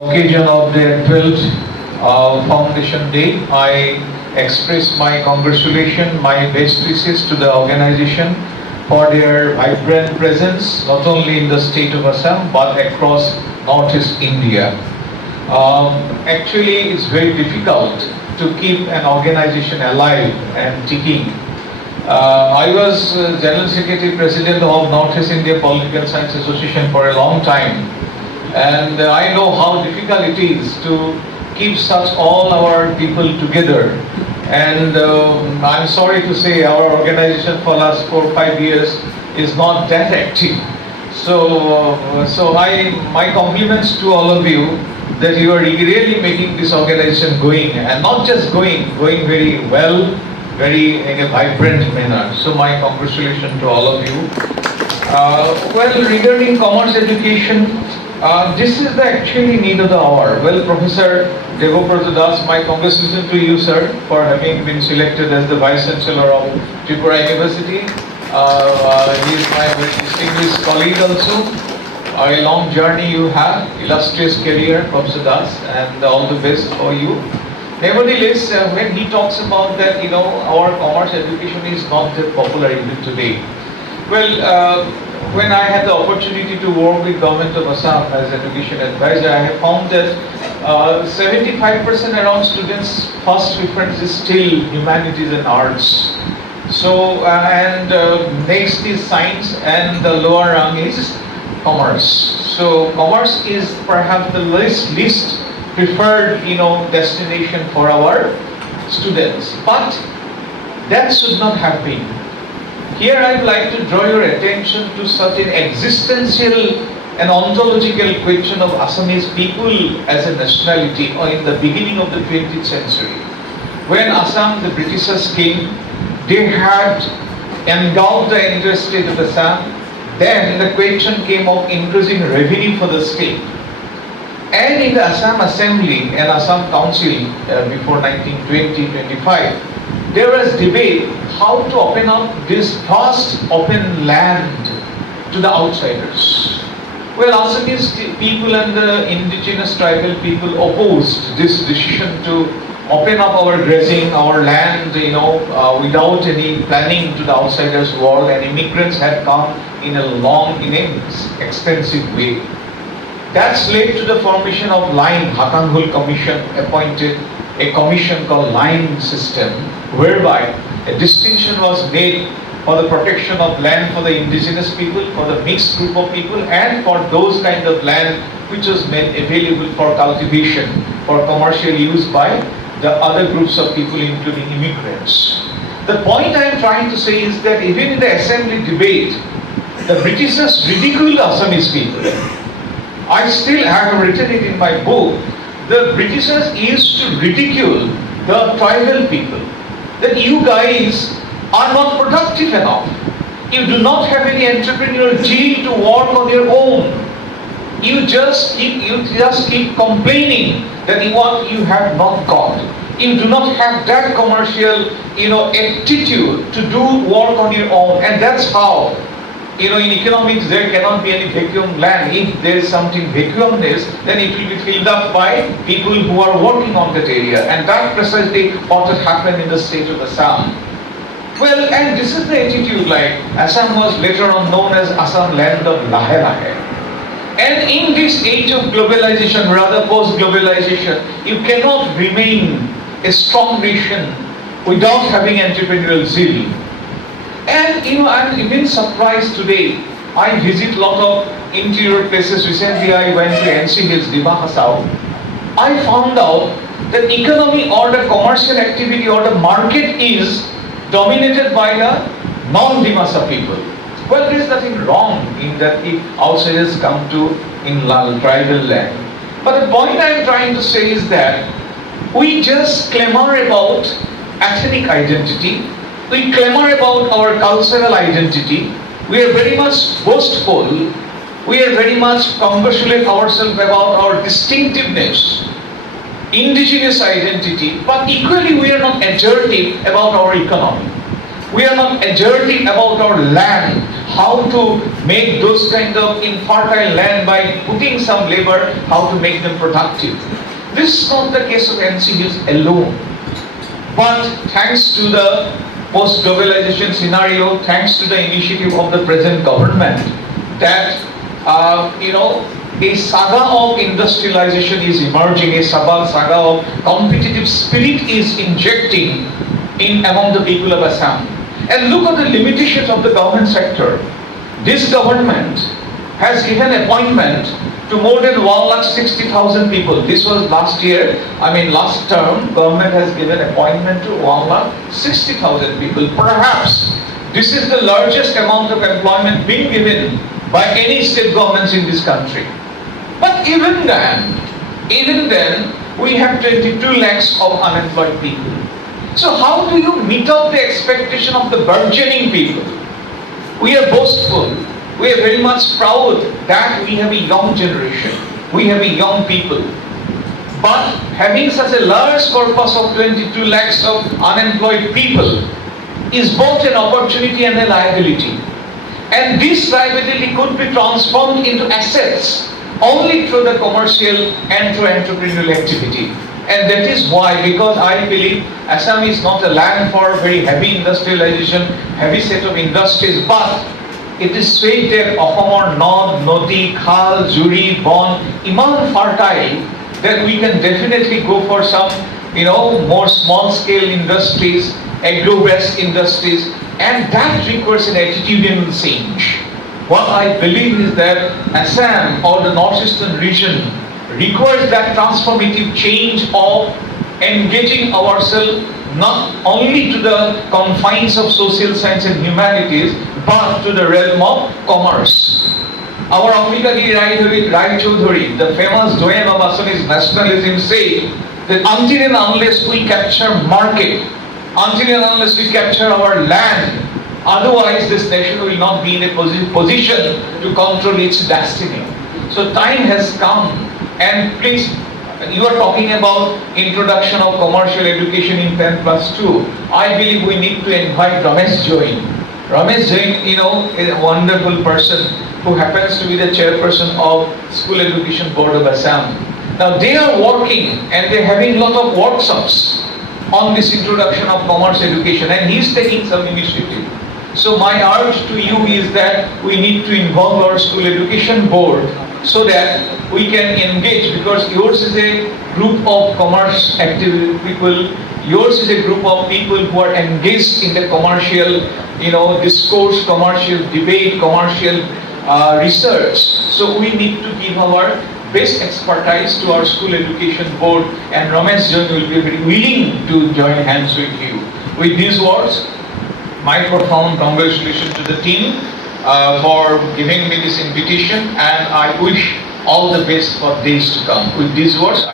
Occasion of their 12th Foundation Day, I express my congratulations, my best wishes to the organization for their vibrant presence not only in the state of Assam but across Northeast India. Actually, it's very difficult to keep an organization alive and ticking. I was General Secretary President of Northeast India Political Science Association for a long time. And I know how difficult it is to keep such all our people together. And I'm sorry to say our organization for last 4 or 5 years is not that active. So my compliments to all of you that you are really making this organization going, and not just going very well, very in a vibrant manner. So my congratulations to all of you. Well, regarding commerce education, this is the actually need of the hour. Well, Professor Degopal Das, my congratulations to you, sir, for having been selected as the Vice Chancellor of Tripura University. He is my very distinguished colleague also. A long journey you have, illustrious career, Professor Das, and all the best for you. Nevertheless, when he talks about that, our commerce education is not that popular even today. Well, when I had the opportunity to work with Government of Assam as education advisor, I have found that 75% around students' first preference is still humanities and arts. So, next is science, and the lower rung is commerce. So, commerce is perhaps the least preferred, destination for our students. But that should not have been. Here I would like to draw your attention to such an existential and ontological question of Assamese people as a nationality in the beginning of the 20th century. When Assam, the Britishers came, they had engulfed the entire state of Assam. Then the question came of increasing revenue for the state. And in the Assam Assembly and Assam Council before 1920-25, there was debate how to open up this vast open land to the outsiders. Well, Assamese people and the indigenous tribal people opposed this decision to open up our grazing, our land, without any planning to the outsiders' world, and immigrants had come in a extensive way. That's led to the formation of Line. Hakanghul Commission appointed a commission called Line System, whereby a distinction was made for the protection of land for the indigenous people, for the mixed group of people, and for those kind of land which was made available for cultivation, for commercial use by the other groups of people, including immigrants. The point I am trying to say is that even in the assembly debate, the Britishers ridiculed Assamese people. I still have written it in my book. The Britishers used to ridicule the tribal people, that you guys are not productive enough. You do not have any entrepreneurial zeal to work on your own. You just keep complaining that what you have not got. You do not have that commercial, aptitude to do work on your own, and that's how. In economics, there cannot be any vacuum land. If there is something vacuumness, then it will be filled up by people who are working on that area. And that precisely what has happened in the state of Assam. Well, and this is the attitude, like Assam was later on known as Assam land of Lahe Lahe. And in this age of globalization, rather post-globalization, you cannot remain a strong nation without having entrepreneurial zeal. And I'm even surprised today. I visit a lot of interior places. Recently I went to NC Hills, Dimaha South. I found out that economy or the commercial activity or the market is dominated by the non-Dimasa people. Well, there is nothing wrong in that if outsiders come to tribal land. But the point I am trying to say is that we just clamor about ethnic identity. We clamor about our cultural identity. We are very much boastful. We are very much congratulate ourselves about our distinctiveness, indigenous identity, but equally we are not assertive about our economy. We are not assertive about our land. how to make those kind of infertile land by putting some labor, how to make them productive. This is not the case of NC Hills alone. But thanks to the post-globalization scenario, thanks to the initiative of the present government, that a saga of industrialization is emerging, a saga of competitive spirit is injecting in among the people of Assam. And look at the limitations of the government sector. This government has given appointment to more than 1,60,000 people. This was last year, last term, government has given appointment to 1,60,000 people. Perhaps this is the largest amount of employment being given by any state governments in this country. But even then, we have 22 lakhs of unemployed people. So how do you meet up the expectation of the burgeoning people? We are boastful. We are very much proud that we have a young generation. We have a young people. But having such a large corpus of 22 lakhs of unemployed people is both an opportunity and a liability. And this liability could be transformed into assets only through the commercial and through entrepreneurial activity. And that is why, because I believe Assam is not a land for very heavy industrialization, heavy set of industries, but it is said that Assamor Nod, Nodi, Khal, Juri, Bon, iman fertile that we can definitely go for some, more small-scale industries, agro-based industries, and that requires an attitudinal change. What I believe is that Assam or the northeastern region requires that transformative change of engaging ourselves not only to the confines of social science and humanities, but to the realm of commerce. Our Ambikagiri Rai Chaudhuri, the famous doyen of Assamese nationalism, say that until and unless we capture market, until and unless we capture our land, otherwise this nation will not be in a position to control its destiny. So time has come, and please, you are talking about introduction of commercial education in 10+2. I believe we need to invite Ramesh Jain. Ramesh Jain, is a wonderful person who happens to be the chairperson of School Education Board of Assam. Now they are working and they are having a lot of workshops on this introduction of commerce education, and he is taking some initiative. So my urge to you is that we need to involve our School Education Board so that we can engage, because yours is a group of commerce active people, yours is a group of people who are engaged in the commercial, discourse, commercial debate, commercial research. So we need to give our best expertise to our School Education Board, and Ramesh Jain will be very willing to join hands with you. With these words, my profound congratulations to the team for giving me this invitation, and I wish all the best for days to come. With these words,